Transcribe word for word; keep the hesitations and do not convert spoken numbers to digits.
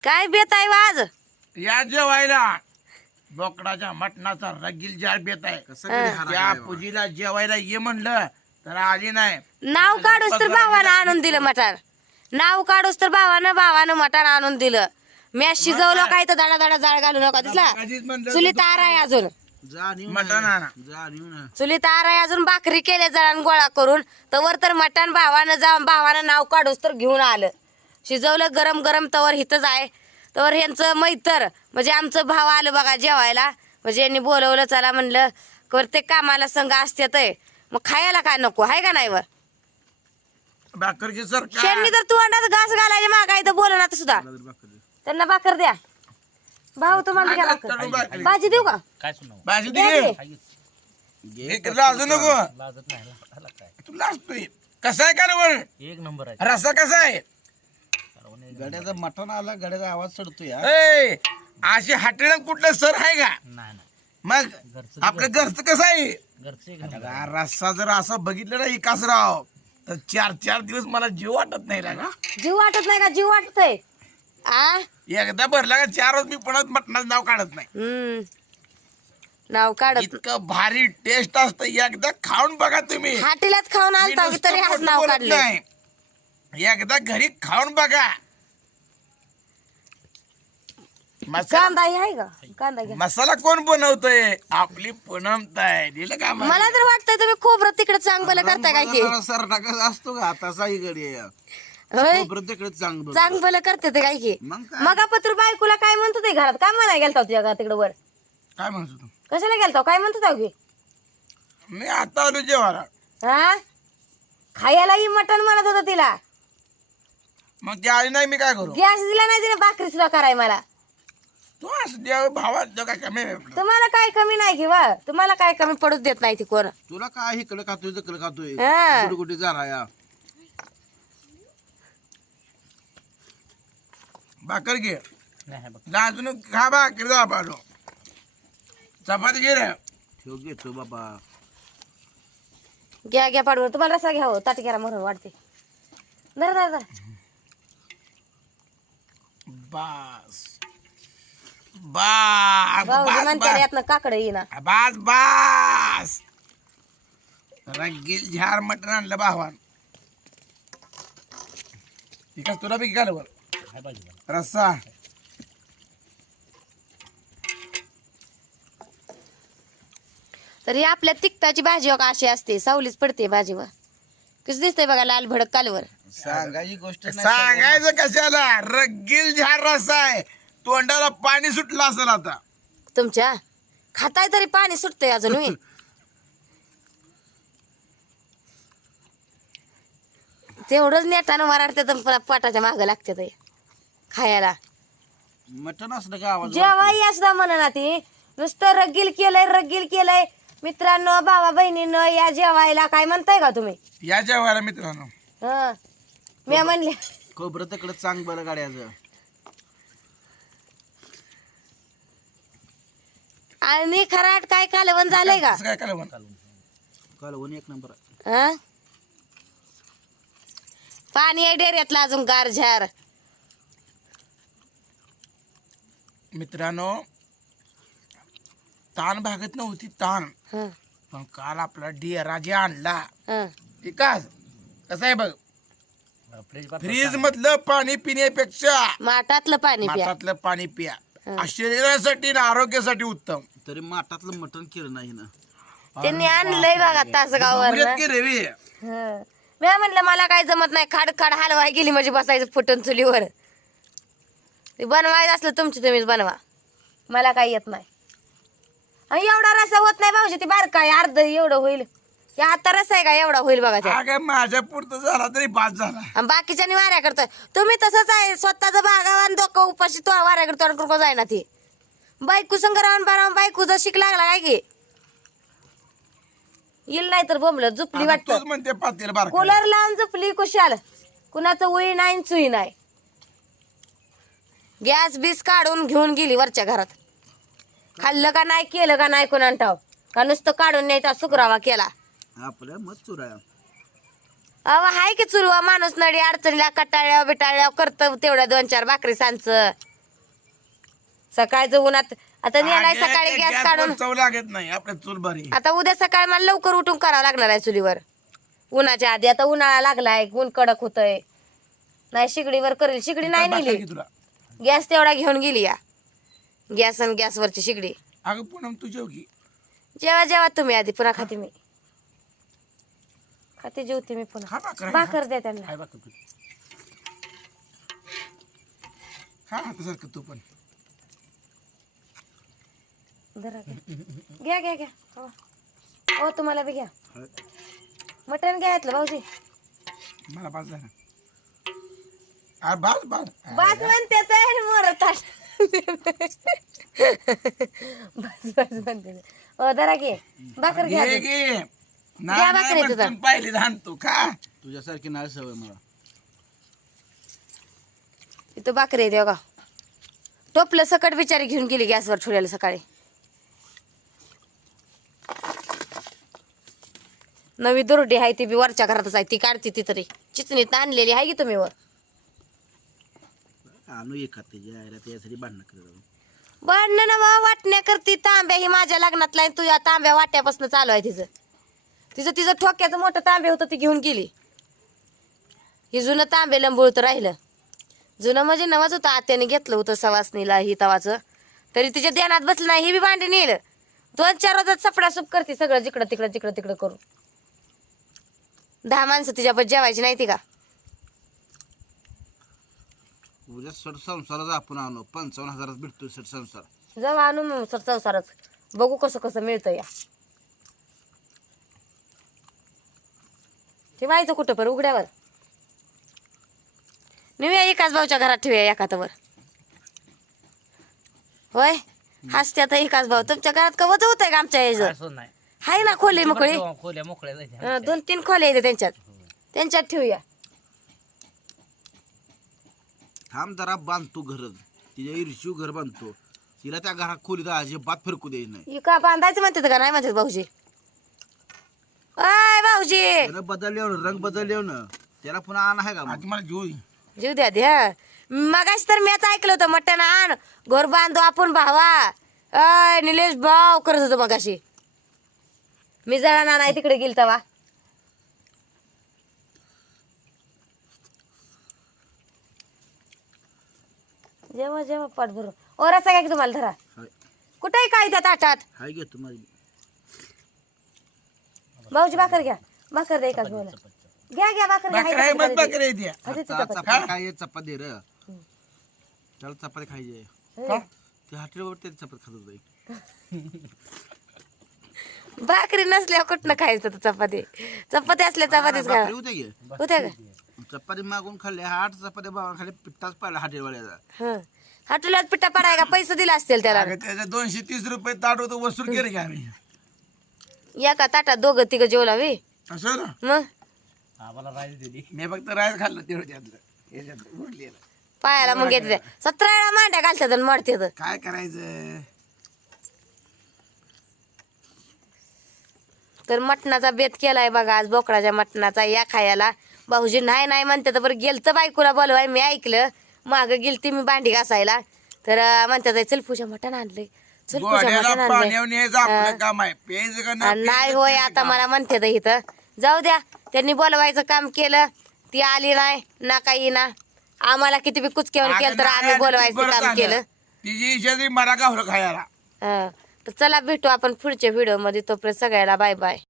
काय बेत आहे आज? या जेवायला बोकडाच्या मटणाचा रगील जार बेत आहे. त्या पूजीला जेवायला ये म्हणलं तर आली नाही. नाव काढूस तर भावानं आणून दिलं मटार. नाव काढूस तर भावानं भावानं मटार आणून दिलं. मी शिजवलं काय तर दाडा दाडा जाळ घालू नका दिसला. आधीच म्हणलं चुलीत आर आहे अजून. मटण आणा. चुलीत आर आहे अजून. भाकरी केल्या जळण गोळा करून तवर तर मटण भावानं जाऊन भावानं नाव काढूस तर घेऊन आलं. शिजवलं गरम गरम तवर हिथंच आहे. तवर ह्यांचं मैतर म्हणजे आमचं भाव आलं बघा जेवायला. म्हणजे यांनी बोलवलं चला म्हणलं प्रत्येक कामाला संघ असत्यात मग खायला काय नको आहे का नाही वर भाकरची सर शेणनी तर तू अंडात घास घालायचे मागा इथं बोलणार सुद्धा. त्यांना भाकर द्या भाऊ तुम्हाला घ्या भाकर. भाजी देऊ का? भाजी द्या दे. की. एक लाजू नको. तू लाजतोय. कसा आहे कारवण? एक नंबर आहे. रसा कसा आहे? गड्याचा मटण आला, गड्याचा आवाज चढतोय. ए अशी हाटेला कुठलं सर आहे का? नाही नाही, मग घरचं आपलं घरचं कसं आहे? घरचं एक नंबर. अगं, रस्सा जर असा बघितलं ना विकासराव तर चार चार दिवस मला जीव वाटत नाही ना. जीव वाटत नाही का? जीव वाटतय आ एकदा भरला का चार रोज मी पुन्हा मटणाचं नाव काढत नाही. हम्म नाव काढत इतकं भारी टेस्ट असतं. एकदा खाऊन बघा तुम्ही. हाटेलात खाऊन मी आलता नुसतं तरी हाच खोटं नाव बोलत काढलं. नाही. एकदा घरी खाऊन बघा. मसाला कांदा हे आहे का? कांदा घ्या. मसाला कोण बनवतोय? आपली पूनमताय. दिलं का मला? मला तर वाटतंय तुम्ही खोबरं तिकडे चांगलं करताय काय की सर टाका असतो का तसाही गडी होय प्रत्येकडे चांगलं. चांगलं करते ते काय की. मग काय? मग पत्र बायकोला काय म्हणतो ते घरात काय म्हणाय गेलता तुझ्या का तिकडे वर काय म्हणतो तू? कशाला गेलता काय म्हणतो त्या की मी आता आलो जेवायला. हा खायला ही मटण म्हणत होतं तिला. मग ते आली नाही मी काय करू? गॅस दिला नाही तिने भाकरी सुद्धा कराय मला. तू असं द्या भावात जो काय कमी आहे आपलं. तुम्हाला काय कमी नाही किंवा तुम्हाला काय कमी पडूच देत नाही ती कोण. तुला काय इकडे खातोय तिकडे खातोय हा. कुठे कुठे झाला या भाकर घे. नाही बघ. अजून खा भाकर जा पाडो. चपाती घे रे. ठेव घेतो बाबा. घ्या घ्या पाडवर तुम्हाला रसा घ्या हो ताट घ्या म्हणून वाटते. धर धर धर बास बास भाऊजी बास म्हणते बास यातनं काकड येईना. बास बास रंगील झार मटण आणलं भावान. विकास तुला बी घाल वर काय पाहिजे? रस्सा. तर ही आपल्या तिखटाची भाजी हो का अशी असते सावलीच पडते भाजीवर. कसं दिसतंय बघा लाल भडक कालवर. सांगायची गोष्ट नाही. सांगायचं कशाला? रंगील झार रस्सा आहे. तोंडाला पाणी सुटलं असेल आता. तुमच्या खाताय तरी पाणी सुटतंय अजून मी. तेवढंच नेटानं वराडते तर पोटाच्या मागं लागते ते खायला. मटण असलं का आवाज जेव्हाही असला म्हणा ना ती नुसतं रगील केलंय रगील केलंय. मित्रांनो भावा बहिणींनो या जेवायला काय म्हणताय का तुम्ही? या जेवायला मित्रांनो. हं मी म्हणले खोबरं तिकडे चांग बरं गाड्याचं. आणि खराट काय कालवण झालंय का? असं काय केलं म्हण? कालवण एक नंबर. हं? पाणी आहे डेऱ्यातलं अजून गारझार. मित्रांनो ताण भागत नव्हती ताण. हं, पण काल आपला डेरा जे आणला हं. विकास कसं आहे बघ. फ्रीज फ्रीज मधलं पाणी पिण्यापेक्षा माठातलं पाणी प्या. माठातलं पाणी पिया. शरीरासाठी आणि आरोग्यासाठी उत्तम. तरी माठातलं मटण केलं नाही ना. त्यांनी आणलंय बघा तासगावर. उमरेत की रेवी. मी म्हणलं मला काय जमत नाही खाड खाड हलवाय गेली म्हणजे बसायचं फुटून चुलीवर. ते बनवायचं असलं तुमची तुम्हीच बनवा मला काय येत नाही. आणि एवढा रसा होत नाही भाऊजी ती बारका आहे अर्ध एवढं होईल. या आता रसा आहे का एवढा होईल बघा त्या. हा काय माझ्या पुरतं झाला तरी बाद झाला. आणि बाकीच्यानी वाऱ्या करतोय तुम्ही तसंच आहे. स्वतःच भागावान डोकं उपाशी तो वाऱ्या करतो करून जाय ना ती बायकू संग राहून बारावून बायकू जर शिक लागला काय की येईल नाही तर बोंबलं झुपली आता वाटतं. तूच म्हणते पातेल बारकं. कूलर लावून झुपली कुशाल. कुणाचं उई नाही आणि चुई नाही. गॅस बीस काढून घेऊन गेली वरच्या घरात. खाल्लं का नाही केलं का नाही कोणा ठाव का नुसतं काढून न्यायचा सुकरावा केला. आपल्या मत चुराया. अहो हाय की चुरवा माणूस नडी अडचणीला कटाळ्या बिटाळ्या करतं तेवढ्या दोन चार भाकरी सांच सकाळचं उन्हात आता नेलाय अगं, सकाळी ते गॅस gas काढून वर चव लागत नाही आपल्या चूल बरी आता उद्या सकाळी मला लवकर उठून करावं लागणार आहे चुलीवर उन्हाच्या आधी आता उन्हाळा लागलाय ऊन कडक होतय नाही शिगडीवर करेल शिगडी नाही भाकर नेली घे तुला गॅस तेवढा घेऊन गेली या गॅस आणि गॅसवरची शिगडी अगं पूनम तू जेव की जेव्हा जेव्हा तुम्ही आधी पुन्हा खाते मी खाते जेवते मी खा पुन्हा भाकर आहे, भाकर द्या त्यांना काय भाकर तू खा हातासारखं तू पण धरा घ्या घ्या घ्या घ्या हो. हो तुम्हाला बी घ्या मटण घ्या यातलं भाऊजी मला पाच झाला अरे बास बास बास म्हणते तर मोर ताट बस बस म्हणते हो धरा घे भाकर घ्या घे अजून. घे घ्या भाकरी तुझा. नाही पाहिली धान तू का तुझ्यासारखी नाही सवय मला इथं भाकरी आहे का टोपलं सकट बिचारी घेऊन गेली गॅसवर ठेवलेलं सकाळी नवी दुरडी आहे ती बी वरच्या घरातच आहे ती काढते ती तरी चिचणीत आणलेली आहे की तुम्ही वर आणू एखाद त्याच्या आईला त्यासाठी भांडणं करत भांडणं ना बा, वाटण्या करती तांब्या ही माझ्या लग्नातला आहे, तुझ्या तांब्या वाट्यापासून चालू आहे तिचं तिचं तिचं ठोक्याचं मोठं तांबे होतं ती घेऊन गेली हे जुनं तांबे लंबुळत राहिलं जुनं म्हणजे नवाच होतं आत्याने घेतलं होतं सवासनीला ही तवाचं तरी तिच्या ध्यानात बसलं नाही ही बी भांडी नेलं दोन चार रोजात सपडासूप करते सगळं जिकडं तिकडं तिकडं तिकडं करून दहा माणसं तिच्यापास जेवायची नाही ती का उद्या सट संसारच आपण आणू पंचावन्न हजारात भेटतो सट संसार जेव्हा आणू मग सर संसारच बघू कसं कसं मिळतं या ठेवायचं कुठं पण उघड्यावर नेऊया एकाच भाऊच्या घरात ठेवूया एखाद्यावर होय हसते आता एकाच भाऊ तुमच्या घरात का वज होत आहे का आमच्या याचं असं नाही हाय ना खोली मोकळी खोल्या मोकळ्या जायच्या. हं, दोन तीन खोल्या येते त्यांच्यात त्यांच्यात ठेवूया थांब जरा बांधतो घर तिच्या इरशीव घर बांधतो तिला त्या घरात खोलीत अजिबात फिरकू द्यायची नाही ही का बांधायचं म्हणतात का नाही म्हणतात भाऊजी आय भाऊजी त्यानं बदलले रंग बदलले ना त्याला पुन्हा आण आहे का मग? आज मला घेऊ दे. जीव द्या द्या मगाशी तर मीच ऐकलं होतं मटण आण घर बांधू आपण भावा अय निलेश भाऊ करत होतं मगाशी मी जरा ना नाही तिकडे गेल तवा जेव्हा जेव्हा पाठ भरून ओ रसा काय की तुम्हाला धरा हाय कुठेही काय त्या ताटात हाय घेतो माझी भाऊजी भाकर घ्या भाकर द्या एकाच बोला घ्या घ्या भाकर घ्या भाकर हाय आहे, भाकरी मग द्या. भाकर आहे द्या. हा, देते चा- चपाती. चपाती काय चपाती र त्याला चपाती खायची का? ते हॉटेलवर ते चपाती खात होते भाकरी नसल्यावर कुठनं खायचं तर चपाती चपाती असल्या चपातीच खा भाकरी होते की होत्या का चपाती मागून खाल्ले आठ चपात्या बाबा खाल्ले पिठ्ठाच पाहिला हॉटेलवाल्याचा हं हॉटेलात पिठा पडाय का पैसे दिले असतील त्याला अगं, त्याचं दोनशे तीस रुपये ताट होतं वसूल केलं की आम्ही एका ताटात दोघं तिघं जेवला वे असं ना मग आम्हाला राईस दिली मी फक्त राईस खाल्लं तेवढं त्यातलं याच्यातलं उरलेलं पायाला मग येते सतरा वेळा मांड्या घालतात आणि मरतात काय करायचं तर मटणाचा बेत केलाय बघा आज बोकडाच्या मटणाचा या खायला भाऊजी नाही नाही म्हणते तर बरं गेलतं बायकोला बोलवाय मी ऐकलं मागं गेलती मी भांडी घासायला तर अं, म्हणतात चल पूजा मटण आणलंय चल पूजा गोड्याला मटण पाण्यावर आणलंय न्यायचं आपलं काम आहे प्यायचं का आणि नाही प्यायचं होय त्याचं आता काम. मला म्हणते तर इथं जाऊ द्या त्यांनी बोलवायचं काम केलं ती आली नाही ना काही ना आम्हाला किती बी कुचक्यावर अगं केलं तर नाही आम्ही आली ती बोलवायचं बरं काम झालं. केलं तिची इच्छा ती मला गावलं खायला हं. तर चला भेटू आपण पुढच्या व्हिडिओ मध्ये तोपर्यंत सगळ्याला बाय बाय